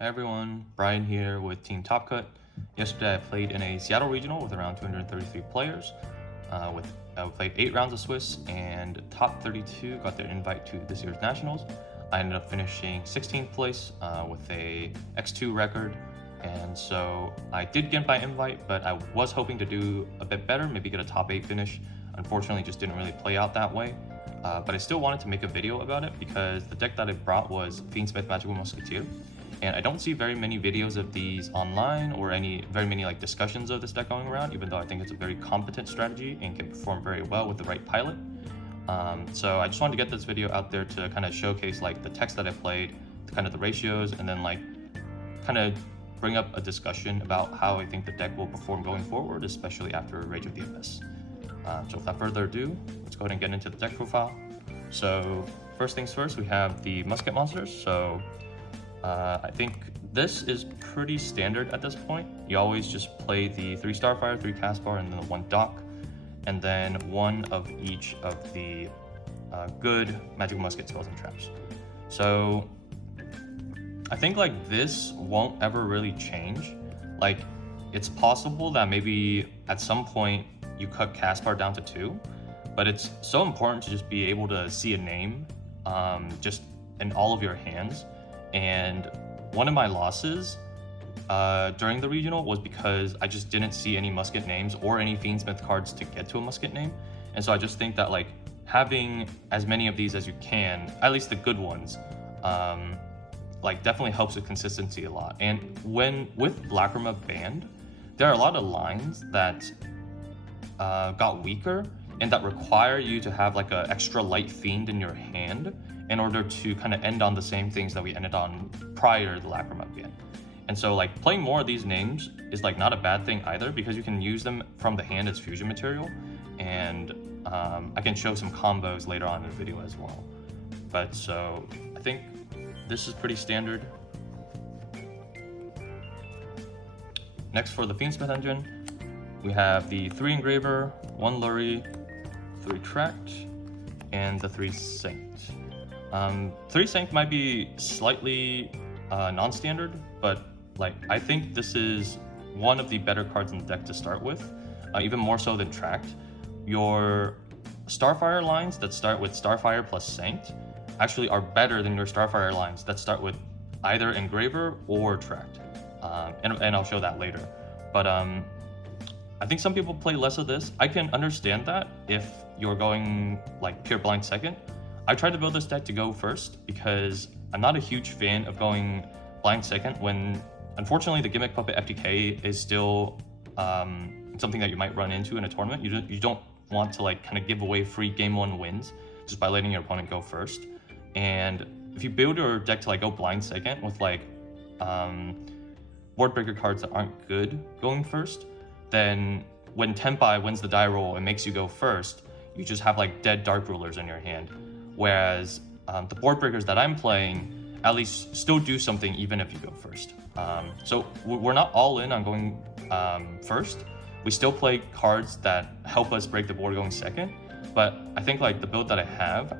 Hey everyone, Brian here with Team Top Cut. Yesterday I played in a Seattle regional with around 233 players. We played 8 rounds of Swiss, and top 32 got their invite to this year's nationals. I ended up finishing 16th place with a X2 record, and so I did get my invite, but I was hoping to do a bit better, maybe get a top 8 finish. Unfortunately, it just didn't really play out that way. But I still wanted to make a video about it because the deck that I brought was Fiendsmith Magical Musketeer. And I don't see very many videos of these online or very many like discussions of this deck going around, even though I think it's a very competent strategy and can perform very well with the right pilot. So I just wanted to get this video out there to kind of showcase like the text that I played, kind of the ratios, and then like kind of bring up a discussion about how I think the deck will perform going forward, especially after Rage of the Abyss. So without further ado, let's go ahead and get into the deck profile. So first things first, we have the musket monsters. So I think this is pretty standard at this point. You always just play the 3 Starfire, 3 Caspar, and then the 1 Dock, and then 1 of each of the good Magical Musket spells and traps. So I think like this won't ever really change. Like it's possible that maybe at some point you cut Caspar down to 2, but it's so important to just be able to see a name just in all of your hands. And one of my losses during the regional was because I just didn't see any musket names or any Fiendsmith cards to get to a musket name. And so I just think that like having as many of these as you can, at least the good ones, like definitely helps with consistency a lot. And with Lacrima banned, there are a lot of lines that got weaker and that require you to have like an extra light fiend in your hand in order to kind of end on the same things that we ended on prior to the Lacrima ban. And so like playing more of these names is like not a bad thing either, because you can use them from the hand as fusion material, and I can show some combos later on in the video as well. But so I think this is pretty standard. Next, for the Fiendsmith engine, we have the 3 Engraver, 1 Lurie, 3 Tract, and the 3 Saint. 3 Saint might be slightly non-standard, but like I think this is one of the better cards in the deck to start with, even more so than Tract. Your Starfire lines that start with Starfire plus Saint actually are better than your Starfire lines that start with either Engraver or Tract, and I'll show that later. But I think some people play less of this. I can understand that if you're going like pure blind second. I tried to build this deck to go first because I'm not a huge fan of going blind second when, unfortunately, the Gimmick Puppet FTK is still something that you might run into in a tournament. You don't want to like kind of give away free game 1 wins just by letting your opponent go first. And if you build your deck to like go blind second with like board breaker cards that aren't good going first, then when Tenpai wins the die roll and makes you go first, you just have like dead Dark Rulers in your hand. Whereas the board breakers that I'm playing at least still do something even if you go first. So we're not all in on going first. We still play cards that help us break the board going second. But I think like the build that I have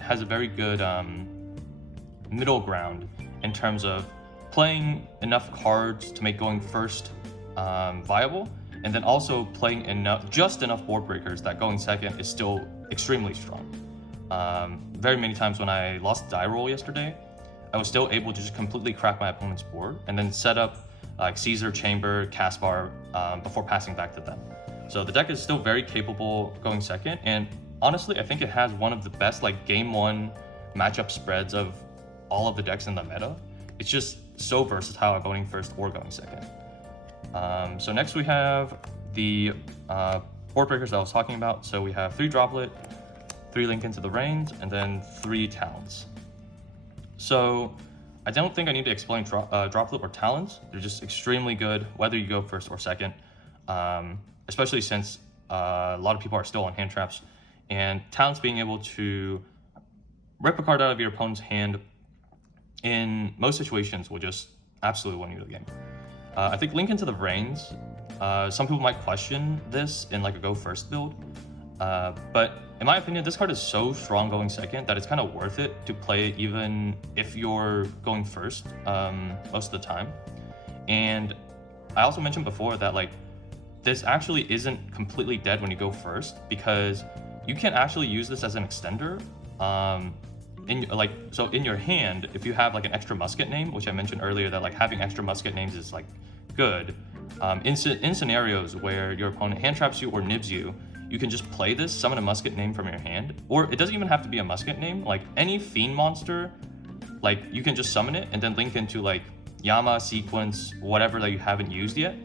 has a very good middle ground in terms of playing enough cards to make going first viable, and then also playing just enough board breakers that going second is still extremely strong. Very many times when I lost die roll yesterday, I was still able to just completely crack my opponent's board and then set up like Caesar, Chamber, Caspar before passing back to them. So the deck is still very capable going second, and honestly, I think it has one of the best like game 1 matchup spreads of all of the decks in the meta. It's just so versatile at going first or going second. So next we have the board breakers that I was talking about. So we have 3 Droplet, 3 Link into the Reins, and then 3 Talents. So I don't think I need to explain Droplet or Talents. They're just extremely good whether you go first or second, especially since a lot of people are still on hand traps. And Talents being able to rip a card out of your opponent's hand in most situations will just absolutely win you the game. I think Link into the Reins, some people might question this in like a go first build. But in my opinion, this card is so strong going second that it's kind of worth it to play it even if you're going first most of the time. And I also mentioned before that like this actually isn't completely dead when you go first, because you can actually use this as an extender. So in your hand, if you have like an extra musket name, which I mentioned earlier, that like having extra musket names is like good. In scenarios where your opponent hand traps you or nibs you, you can just play this, summon a musket name from your hand, or it doesn't even have to be a musket name. Like any fiend monster, like you can just summon it and then link into like Yama, Sequence, whatever that you haven't used yet,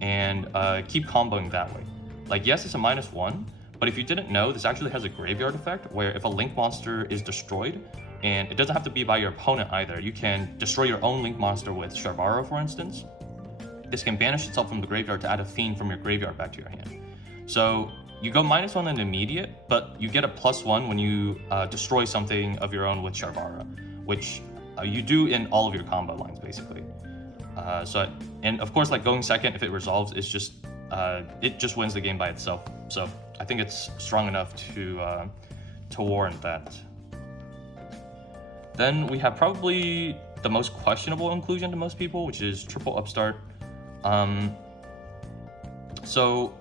and keep comboing that way. Like yes, it's a -1, but if you didn't know, this actually has a graveyard effect where if a link monster is destroyed, and it doesn't have to be by your opponent either, you can destroy your own link monster with Sharvaro, for instance. This can banish itself from the graveyard to add a fiend from your graveyard back to your hand. So you go -1 in immediate, but you get a +1 when you destroy something of your own with Sharvara, which you do in all of your combo lines basically. And of course, like going second, if it resolves, it's just it just wins the game by itself. So I think it's strong enough to warrant that. Then we have probably the most questionable inclusion to most people, which is triple Upstart. So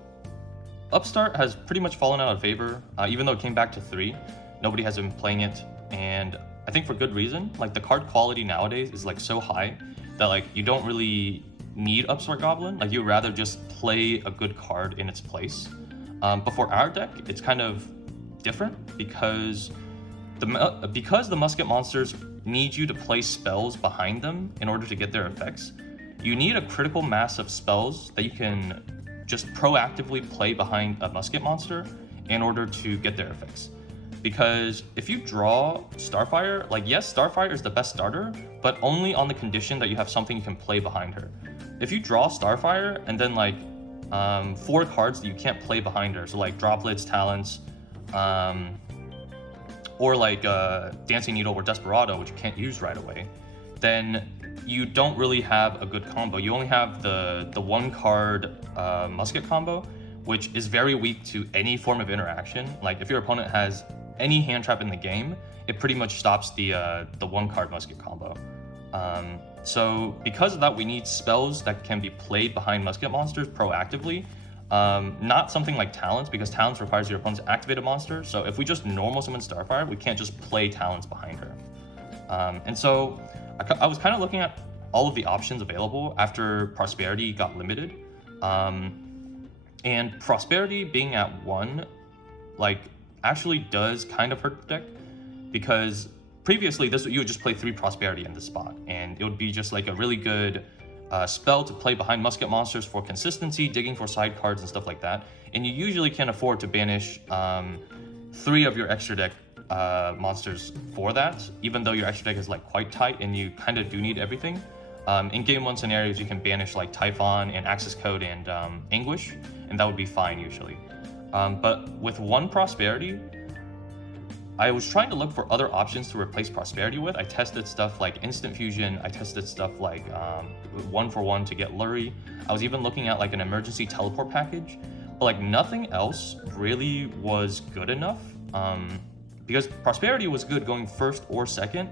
Upstart has pretty much fallen out of favor, even though it came back to 3. Nobody has been playing it, and I think for good reason. Like the card quality nowadays is like so high that like you don't really need Upstart Goblin. Like you'd rather just play a good card in its place. But for our deck, it's kind of different because the musket monsters need you to play spells behind them in order to get their effects. You need a critical mass of spells that you can just proactively play behind a musket monster in order to get their effects. Because if you draw Starfire, like yes, Starfire is the best starter, but only on the condition that you have something you can play behind her. If you draw Starfire and then like 4 cards that you can't play behind her, so like Droplets, Talents, or like Dancing Needle or Desperado, which you can't use right away, then you don't really have a good combo. You only have the 1 card musket combo, which is very weak to any form of interaction. Like if your opponent has any hand trap in the game, it pretty much stops the 1 card musket combo. So because of that, we need spells that can be played behind musket monsters proactively. Not something like Talents, because Talents requires your opponent to activate a monster. So if we just normal summon Starfire, we can't just play Talents behind her. And so I was kind of looking at all of the options available after Prosperity got limited. And Prosperity being at 1, like, actually does kind of hurt the deck, because previously you would just play 3 Prosperity in this spot, and it would be just like a really good spell to play behind musket monsters for consistency, digging for side cards and stuff like that. And you usually can afford to banish 3 of your extra deck monsters for that, even though your extra deck is like quite tight and you kind of do need everything. In game 1 scenarios, you can banish like Typhon and Access Code and Anguish, and that would be fine usually. But with 1 Prosperity, I was trying to look for other options to replace Prosperity with. I tested stuff like Instant Fusion. I tested stuff like 1-for-1 to get Lurry. I was even looking at like an emergency teleport package, but like nothing else really was good enough. Because Prosperity was good going first or second,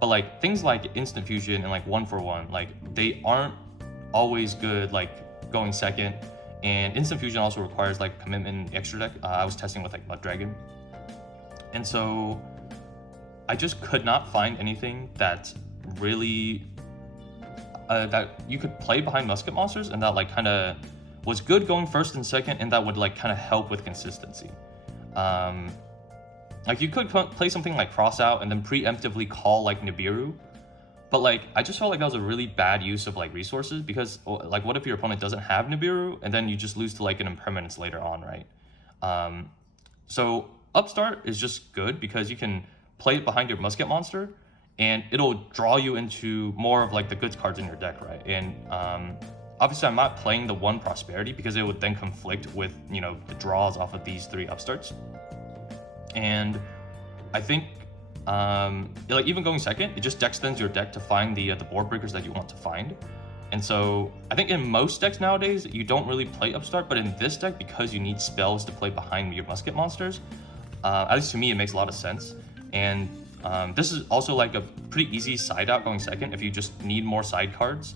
but like things like Instant Fusion and like 1-for-1, like they aren't always good like going second. And Instant Fusion also requires like commitment extra deck. I was testing with like Mud Dragon. And so I just could not find anything that really that you could play behind musket monsters and that like kind of was good going first and second, and that would like kind of help with consistency. Like you could play something like Cross Out and then preemptively call like Nibiru, but like I just felt like that was a really bad use of like resources, because like what if your opponent doesn't have Nibiru and then you just lose to like an impermanence later on, right? So Upstart is just good because you can play it behind your musket monster and it'll draw you into more of like the good cards in your deck, right? And obviously I'm not playing the 1 Prosperity because it would then conflict with, you know, the draws off of these 3 Upstarts. And I think like even going second, it just extends your deck to find the board breakers that you want to find. And so I think in most decks nowadays, you don't really play Upstart, but in this deck, because you need spells to play behind your musket monsters, at least to me, it makes a lot of sense. And this is also like a pretty easy side out going second if you just need more side cards.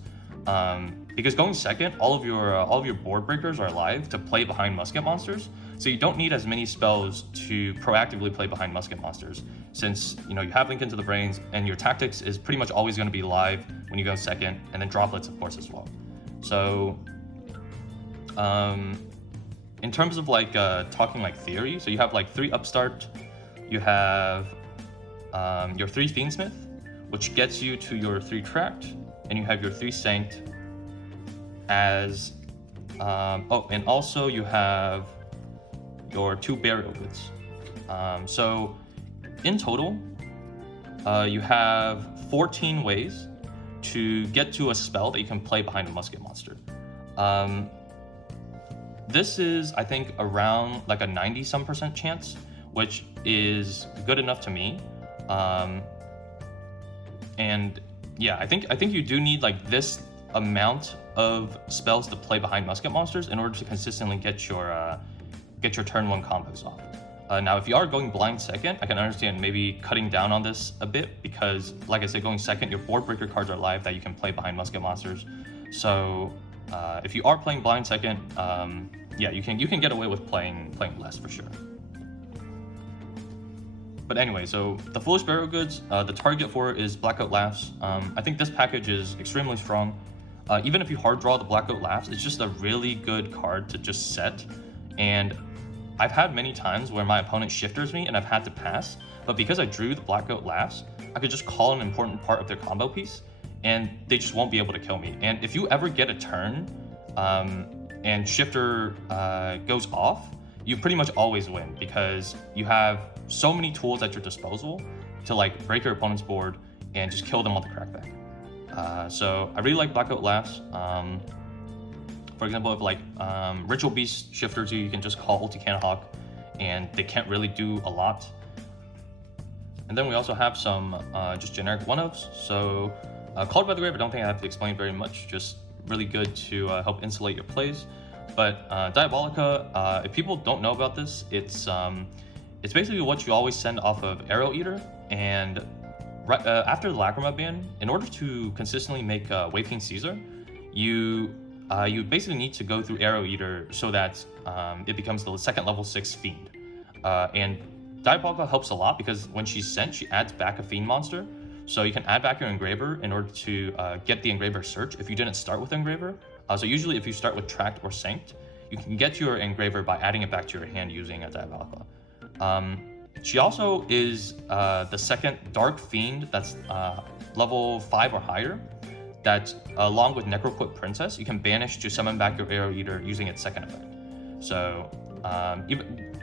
Because going second, all of your board breakers are alive to play behind musket monsters, so you don't need as many spells to proactively play behind musket monsters, since you have Link into the Brains, and your tactics is pretty much always going to be live when you go second, and then droplets of course as well. So in terms of like talking like theory, so you have like 3 Upstart, you have your 3 Fiendsmith, which gets you to your 3 Tract, and you have your 3 Sanct as and also you have your 2 Burial Goods. So in total, you have 14 ways to get to a spell that you can play behind a musket monster. This is, I think, around like a 90-some% chance, which is good enough to me. And yeah, I think you do need like this amount of spells to play behind musket monsters in order to consistently get your turn 1 combos off. Now, if you are going blind second, I can understand maybe cutting down on this a bit, because like I said, going second, your board breaker cards are live that you can play behind musket monsters. So if you are playing blind second, yeah, you can get away with playing less for sure. But anyway, so the Foolish Burial Goods, the target for it is Blackout Laughs. I think this package is extremely strong. Even if you hard draw the Blackout Laughs, it's just a really good card to just set. And I've had many times where my opponent shifters me and I've had to pass, but because I drew the Blackout Laughs, I could just call an important part of their combo piece, and they just won't be able to kill me. And if you ever get a turn and shifter goes off, you pretty much always win, because you have so many tools at your disposal to like break your opponent's board and just kill them on the crackback. So I really like Blackout Laughs. For example, if like Ritual Beast shifters you can just call Ulti Cannon Hawk, and they can't really do a lot. And then we also have some just generic one-ofs. So Called by the Grave, I don't think I have to explain very much, just really good to help insulate your plays. But Diabolica, if people don't know about this, it's basically what you always send off of Arrow Eater. And right after the Lacrima ban, in order to consistently make Wave King Caesar, you basically need to go through Arrow Eater so that it becomes the second level 6 Fiend. And Diabolica helps a lot, because when she's sent, she adds back a Fiend monster. So you can add back your Engraver in order to get the Engraver search if you didn't start with Engraver. So usually if you start with Tract or Sanct, you can get your Engraver by adding it back to your hand using a Diabolica. She also is the second Dark Fiend that's level 5 or higher, that along with Necroquip Princess, you can banish to summon back your Arrow Eater using its second effect. So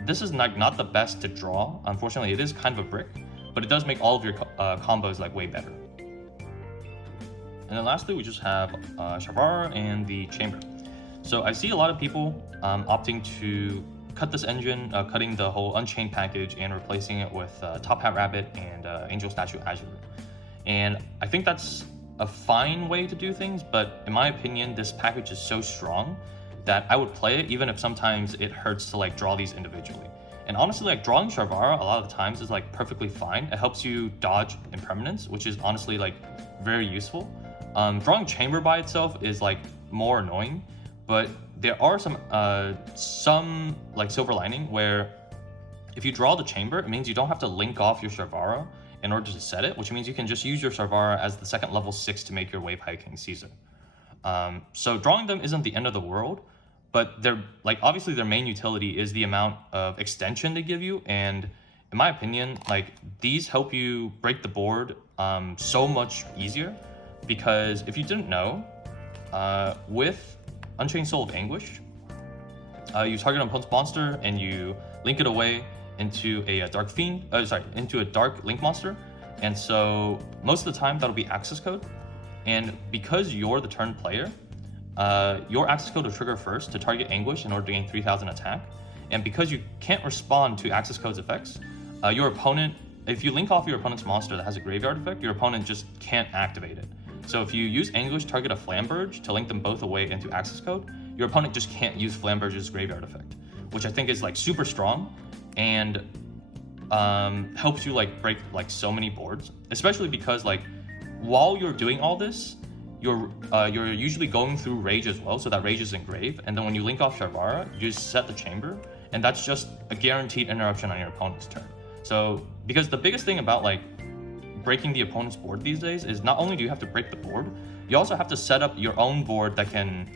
this is not the best to draw. Unfortunately, it is kind of a brick, but it does make all of your combos like way better. And then lastly, we just have Shavara and the Chamber. So I see a lot of people opting to cut this engine, cutting the whole Unchained package and replacing it with Top Hat Rabbit and Angel Statue Azure. And I think that's a fine way to do things, but in my opinion, this package is so strong that I would play it even if sometimes it hurts to like draw these individually. And honestly, like drawing Shavara a lot of the times is like perfectly fine. It helps you dodge impermanence, which is honestly like very useful. Drawing Chamber by itself is like more annoying, but there are some like silver lining where if you draw the Chamber, it means you don't have to link off your Shavara in order to set it, which means you can just use your Shavara as the second level 6 to make your Wave High King Caesar. So drawing them isn't the end of the world, but they're like obviously their main utility is the amount of extension they give you, and in my opinion, like these help you break the board so much easier, because if you didn't know, with Unchained Soul of Anguish, you target an opponent's monster and you link it away into a dark fiend, into a dark link monster, and so most of the time that'll be access code. And because you're the turn player, your access code will trigger first to target Anguish in order to gain 3000 attack. And because you can't respond to access code's effects, your opponent, if you link off your opponent's monster that has a graveyard effect, your opponent just can't activate it. So if you use Anguish, target a Flamberge to link them both away into access code, your opponent just can't use Flamberge's graveyard effect, which I think is like super strong and helps you like break like so many boards, especially because like while you're doing all this, you're usually going through Rage as well, so that Rage is in grave, and then when you link off Sharvara, you just set the chamber, and that's just a guaranteed interruption on your opponent's turn. So because the biggest thing about like breaking the opponent's board these days is not only do you have to break the board, you also have to set up your own board that can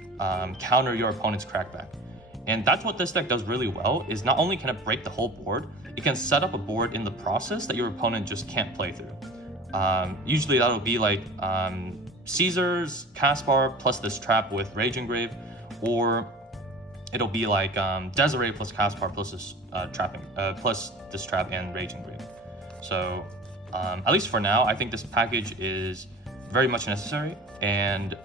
counter your opponent's crackback. And that's what this deck does really well, is not only can it break the whole board, it can set up a board in the process that your opponent just can't play through. Usually that'll be like Caesar's Caspar plus this trap with Rage Engrave, or it'll be like Desiree plus Caspar plus this plus this trap and Rage Engrave. So at least for now, I think this package is very much necessary. And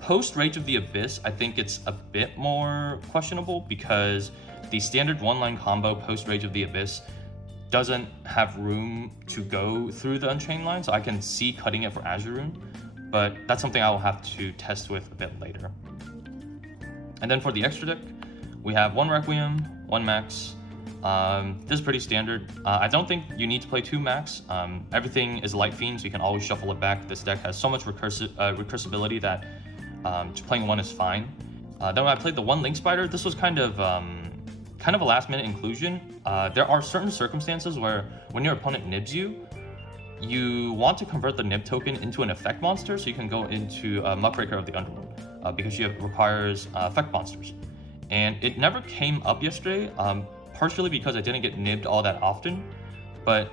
post Rage of the Abyss, I think it's a bit more questionable because the standard one-line combo post Rage of the Abyss doesn't have room to go through the Unchained line, so I can see cutting it for Azure Rune, but that's something I will have to test with a bit later. And then for the extra deck, we have 1 Requiem, 1 Max. This is pretty standard. I don't think you need to play 2 Max. Everything is Light Fiend, so you can always shuffle it back. This deck has so much recursability that just playing 1 is fine. Then when I played the 1 Link Spider, this was kind of a last-minute inclusion. There are certain circumstances where when your opponent nibs you, you want to convert the nib token into an effect monster, so you can go into Muckraker of the Underworld, because she requires effect monsters. And it never came up yesterday, partially because I didn't get nibbed all that often, but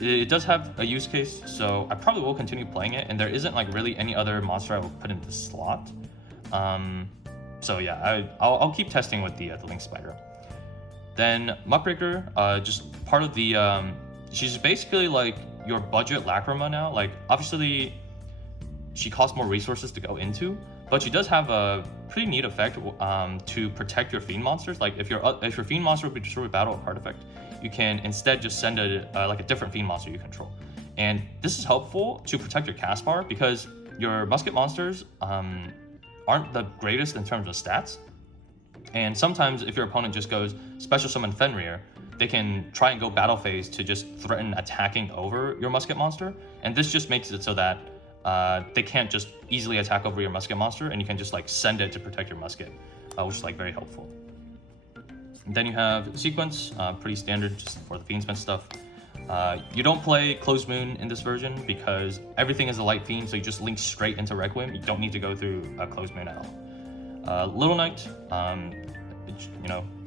it does have a use case, so I probably will continue playing it, and there isn't like really any other monster I will put in the slot. So yeah, I'll keep testing with the Link Spider. Then Muckraker, just part of the, she's basically like your budget Lacrima now. Like obviously she costs more resources to go into, but she does have a pretty neat effect to protect your Fiend monsters. Like if your Fiend monster would be destroyed with battle or card effect, you can instead just send like a different Fiend monster you control. And this is helpful to protect your Caspar because your musket monsters aren't the greatest in terms of stats. And sometimes if your opponent just goes special summon Fenrir, they can try and go battle phase to just threaten attacking over your musket monster. And this just makes it so that they can't just easily attack over your musket monster, and you can just like send it to protect your musket, which is like very helpful. And then you have Sequence, pretty standard just for the Fiendsmith stuff. You don't play Closed Moon in this version because everything is a Light Fiend, so you just link straight into Requiem. You don't need to go through a Closed Moon at all. Little Knight,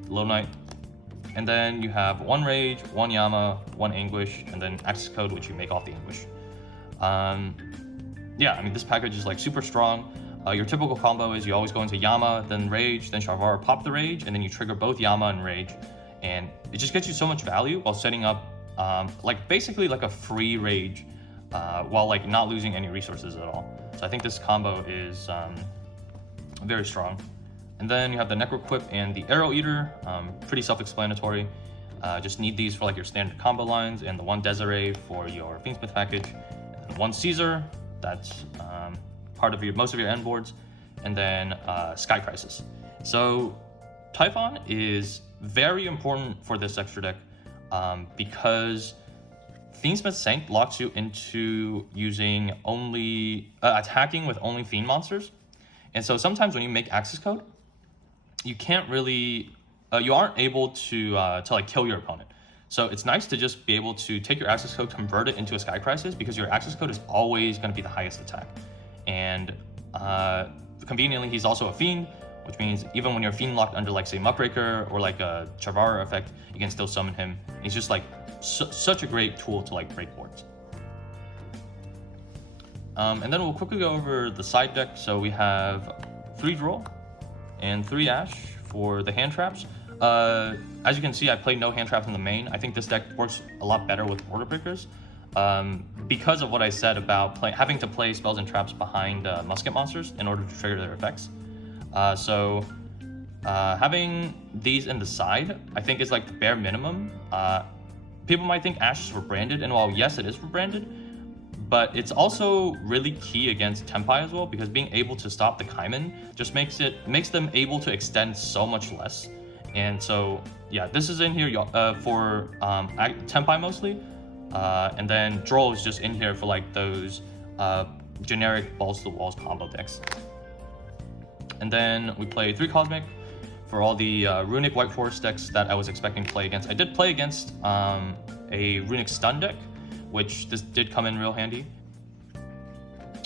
Little Knight. And then you have 1 Rage, 1 Yama, 1 Anguish, and then access code, which you make off the Anguish. Yeah, I mean, this package is like super strong. Your typical combo is you always go into Yama, then Rage, then Sharvara, pop the Rage, and then you trigger both Yama and Rage. And it just gets you so much value while setting up like basically like a free Rage while like not losing any resources at all. So I think this combo is very strong. And then you have the Necroquip and the Arrow Eater, pretty self-explanatory. Just need these for like your standard combo lines, and the 1 Desiree for your Fiendsmith package, and 1 Caesar, that's part of most of your end boards, and then Sky Crisis. So Typhon is very important for this extra deck because Fiendsmith Sanct locks you into using only attacking with only Fiend monsters, and so sometimes when you make access code, you can't really you aren't able to like kill your opponent. So it's nice to just be able to take your access code, convert it into a Sky Crisis, because your access code is always going to be the highest attack. And conveniently, he's also a Fiend, which means even when you're Fiend locked under like say Muckraker or like a Sharvara effect, you can still summon him. And he's just like such a great tool to like break boards. And then we'll quickly go over the side deck. So we have 3 Droll and 3 Ash for the hand traps. As you can see, I played no hand traps in the main. I think this deck works a lot better with Border Breakers because of what I said about having to play spells and traps behind musket monsters in order to trigger their effects. So having these in the side, I think is like the bare minimum. People might think Ash is rebranded, and while yes, it is rebranded, but it's also really key against Tenpai as well, because being able to stop the Kaiman just makes them able to extend so much less. And so yeah, this is in here for Tenpai mostly, and then Droll is just in here for like those generic balls to the walls combo decks. And then we play 3 Cosmic for all the Runic White Forest decks that I was expecting to play against. I did play against a Runic Stun deck, which this did come in real handy.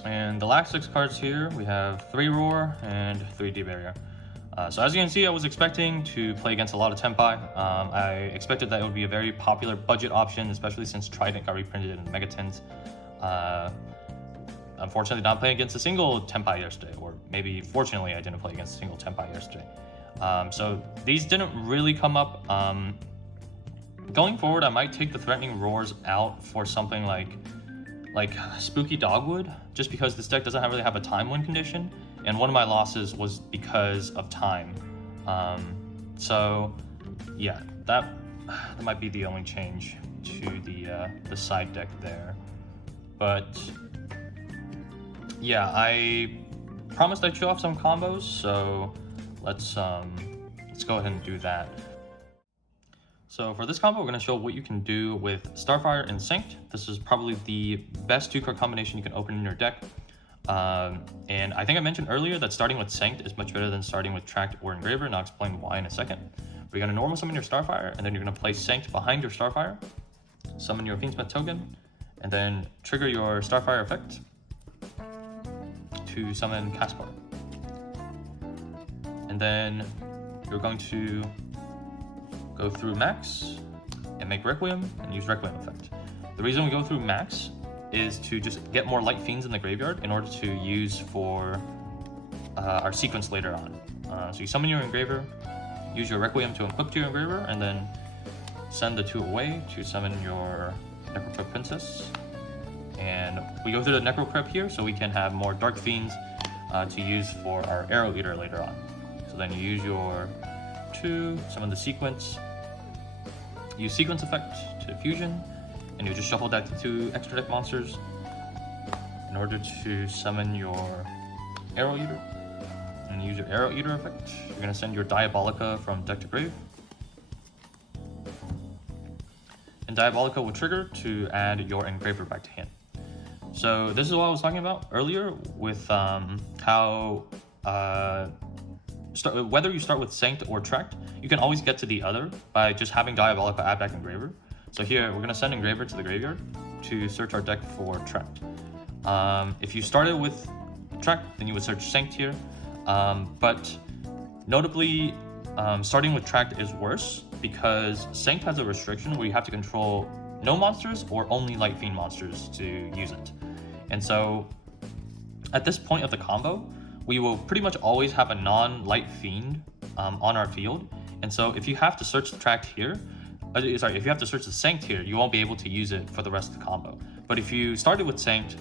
And the last 6 cards here, we have 3 Roar and 3 D-Barrier. So as you can see, I was expecting to play against a lot of Tenpai. I expected that it would be a very popular budget option, especially since Trident got reprinted in Megatins. Unfortunately, not playing against a single Tenpai yesterday, or maybe fortunately I didn't play against a single Tenpai yesterday. So these didn't really come up. Going forward, I might take the Threatening Roars out for something like Spooky Dogwood, just because this deck doesn't really have a time win condition, and one of my losses was because of time. So yeah, that might be the only change to the side deck there. But yeah, I promised I'd show off some combos, so let's go ahead and do that. So for this combo, we're going to show what you can do with Starfire and Synced. This is probably the best 2-card combination you can open in your deck. And I think I mentioned earlier that starting with Synced is much better than starting with Tracked or Engraver, and I'll explain why in a second. We're going to normal summon your Starfire, and then you're going to place Synced behind your Starfire, summon your Fiendsmith token, and then trigger your Starfire effect to summon Caspar. And then you're going to go through Max and make Requiem and use Requiem effect. The reason we go through Max is to just get more Light Fiends in the graveyard in order to use for our sequence later on. So you summon your Engraver, use your Requiem to equip to your Engraver, and then send the 2 away to summon your Necrocrypt Princess. And we go through the Necrocrypt here so we can have more Dark Fiends to use for our Arrow Eater later on. So then you use your 2, summon the sequence, use sequence effect to fusion, and you just shuffle that to 2 extra deck monsters in order to summon your Arrow Eater. And use your Arrow Eater effect. You're going to send your Diabolica from deck to grave. And Diabolica will trigger to add your Engraver back to hand. So this is what I was talking about earlier with how whether you start with Synced or Tracked, you can always get to the other by just having Diabolica add back Engraver. So here, we're going to send Engraver to the graveyard to search our deck for Tracked. If you started with Tracked, then you would search Synced here. But notably, starting with Tracked is worse because Synced has a restriction where you have to control no monsters or only Light Fiend monsters to use it. And so, at this point of the combo, we will pretty much always have a non-Light Fiend on our field. And so if you have to search the Tracked here, if you have to search the Synced here, you won't be able to use it for the rest of the combo. But if you started with Synced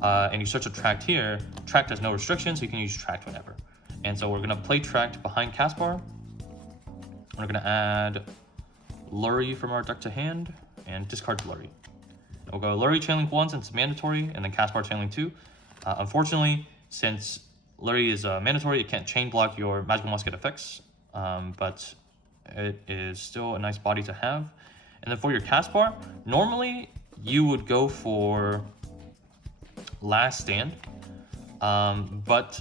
and you search a Tracked here, Tracked has no restrictions, so you can use Tracked whenever. And so we're going to play Tracked behind Caspar. We're going to add Lurry from our deck to hand and discard Lurry. We'll go Lurry Chainlink 1 since it's mandatory, and then Caspar Chainlink 2. Unfortunately, since Lurry is mandatory, it can't chain block your Magical Musket effects, but it is still a nice body to have. And then for your Caspar, normally you would go for Last Stand, but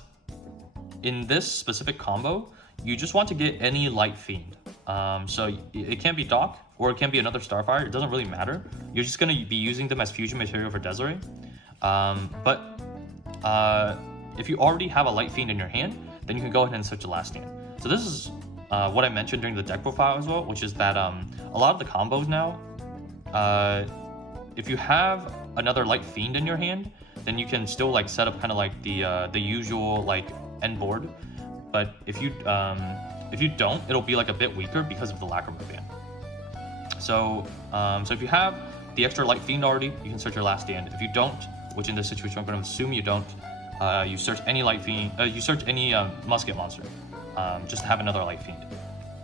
in this specific combo, you just want to get any Light Fiend. So it can be Doc, or it can be another Starfire, it doesn't really matter. You're just going to be using them as fusion material for Desiree. If you already have a Light Fiend in your hand, then you can go ahead and search the Last Stand. So this is what I mentioned during the deck profile as well, which is that a lot of the combos now, if you have another Light Fiend in your hand, then you can still like set up kind of like the usual like end board. But if you don't, it'll be like a bit weaker because of the Lacrimal ban. So if you have the extra Light Fiend already, you can search your Last Stand. If you don't, which in this situation I'm going to assume you don't, you search any Light Fiend. You search any Musket monster, just to have another Light Fiend.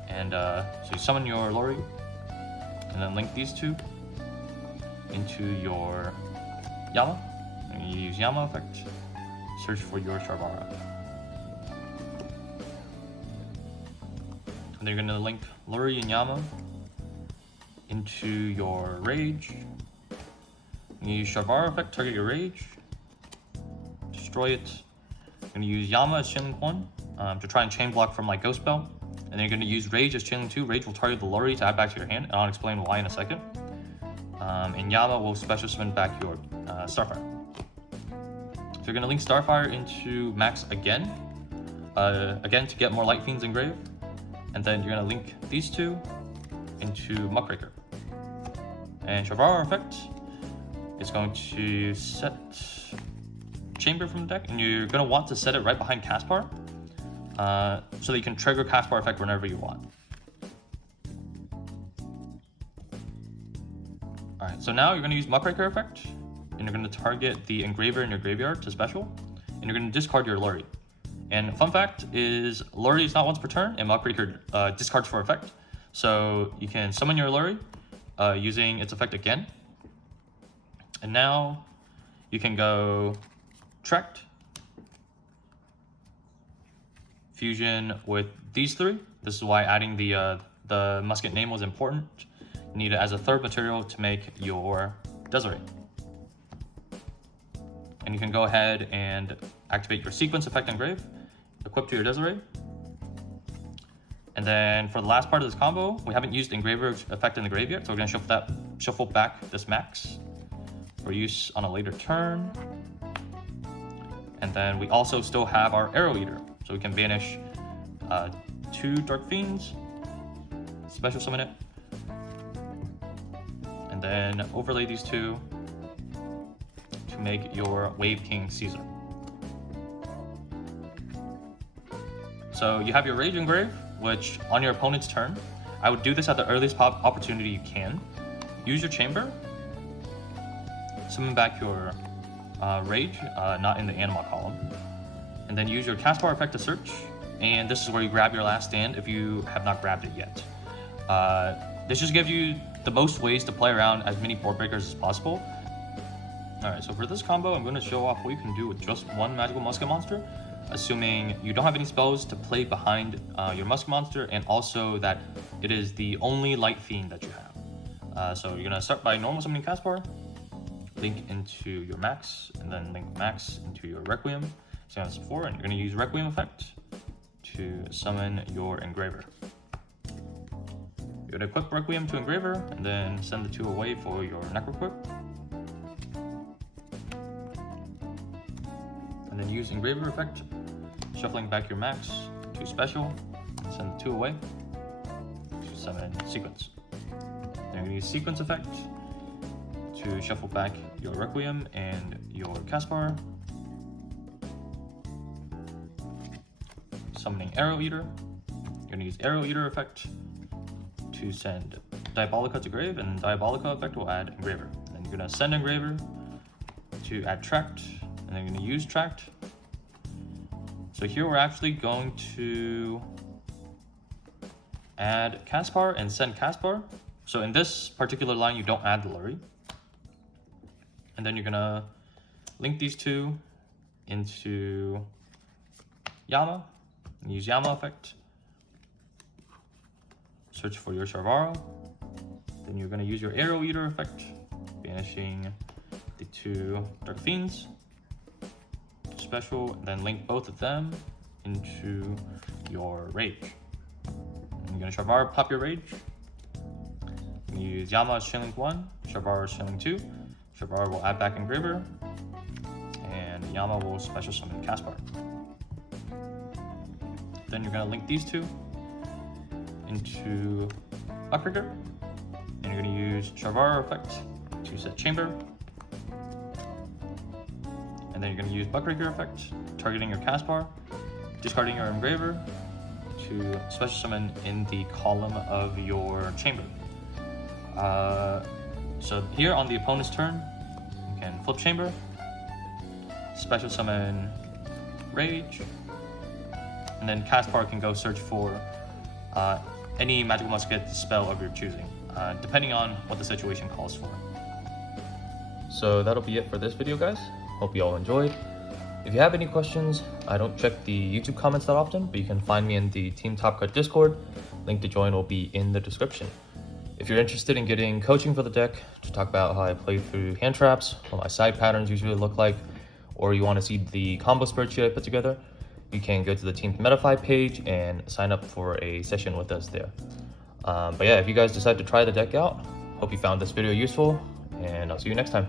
And so you summon your Lurry, and then link these 2 into your Yama, You use Yama effect, search for your Sharvara. And then you're gonna link Luri and Yama into your Rage. You use Sharvara effect, target your Rage, destroy it. You're gonna use Yama as Chaining 1 to try and chain block from like Ghost Spell. And then you're gonna use Rage as Chaining 2. Rage will target the Luri to add back to your hand, and I'll explain why in a second. And Yama will special summon back your Starfire. So you're gonna link Starfire into Max again to get more Light Fiends engraved. And then you're gonna link these two into Muckraker. And Sharvara effect is going to set Chamber from the deck, and you're gonna want to set it right behind Caspar, so that you can trigger Caspar effect whenever you want. Alright, so now you're gonna use Muckraker effect, and you're gonna target the Engraver in your graveyard to special, and you're gonna discard your Luri. And fun fact is, Luri is not once per turn, and Muckraker discards for effect. So you can summon your Luri using its effect again. And now you can go Tract, Fusion with these three. This is why adding the musket name was important. You need it as a third material to make your Desiree. And you can go ahead and activate your Sequence effect engrave, equip to your Desiree. And then for the last part of this combo, we haven't used Engraver effect in the grave yet, so we're gonna shuffle back this Max for use on a later turn. And then we also still have our Arrow Eater, so we can banish 2 Dark Fiends, special summon it, and then overlay these two to make your Wave King Caesar. So you have your Rage Engrave, which on your opponent's turn, I would do this at the earliest opportunity you can. Use your Chamber, summon back your Rage, not in the Anima column, and then use your Caspar effect to search, and this is where you grab your last stand if you have not grabbed it yet. This just gives you the most ways to play around as many board breakers as possible. Alright, so for this combo, I'm going to show off what you can do with just one Magical Musket monster, assuming you don't have any spells to play behind your Musket monster, and also that it is the only Light Fiend that you have. So you're going to start by normal summoning Caspar, link into your Max, and then link Max into your Requiem, same as before, and you're going to use Requiem effect to summon your Engraver. You're going to equip Requiem to Engraver, and then send the 2 away for your Necroquip. And then use Engraver effect, shuffling back your Max to special, send the 2 away to summon Sequence. Then you're going to use Sequence effect to shuffle back your Requiem and your Caspar, summoning Arrow Eater. You're going to use Arrow Eater effect to send Diabolica to grave, and Diabolica effect will add Engraver. And then you're going to send Engraver to add Tract, and then you're going to use Tract. So here we're actually going to add Caspar and send Caspar. So in this particular line, you don't add the Luri. And then you're gonna link these two into Yama, and use Yama effect. Search for your Sharvara. Then you're gonna use your Arrow Eater effect, banishing the 2 Dark Fiends. Special, and then link both of them into your Rage. And you're gonna Sharvara pop your Rage. You use Yama as Chaining 1, Sharvara as Chaining 2. Sharvara will add back Engraver, and Yama will special summon Caspar. Then you're going to link these two into Muckraker, and you're going to use Sharvara effect to set Chamber. And then you're going to use Muckraker effect, targeting your Caspar, discarding your Engraver to special summon in the column of your Chamber. So here on the opponent's turn, you can flip Chamber, special summon Rage, and then Caspar can go search for any Magical Musket spell of your choosing, depending on what the situation calls for. So that'll be it for this video, guys. Hope you all enjoyed. If you have any questions, I don't check the YouTube comments that often, but you can find me in the Team Top Cut Discord. Link to join will be in the description. If you're interested in getting coaching for the deck to talk about how I play through hand traps, what my side patterns usually look like, or you want to see the combo spreadsheet I put together, you can go to the Team Metafy page and sign up for a session with us there. But yeah, if you guys decide to try the deck out, hope you found this video useful, and I'll see you next time.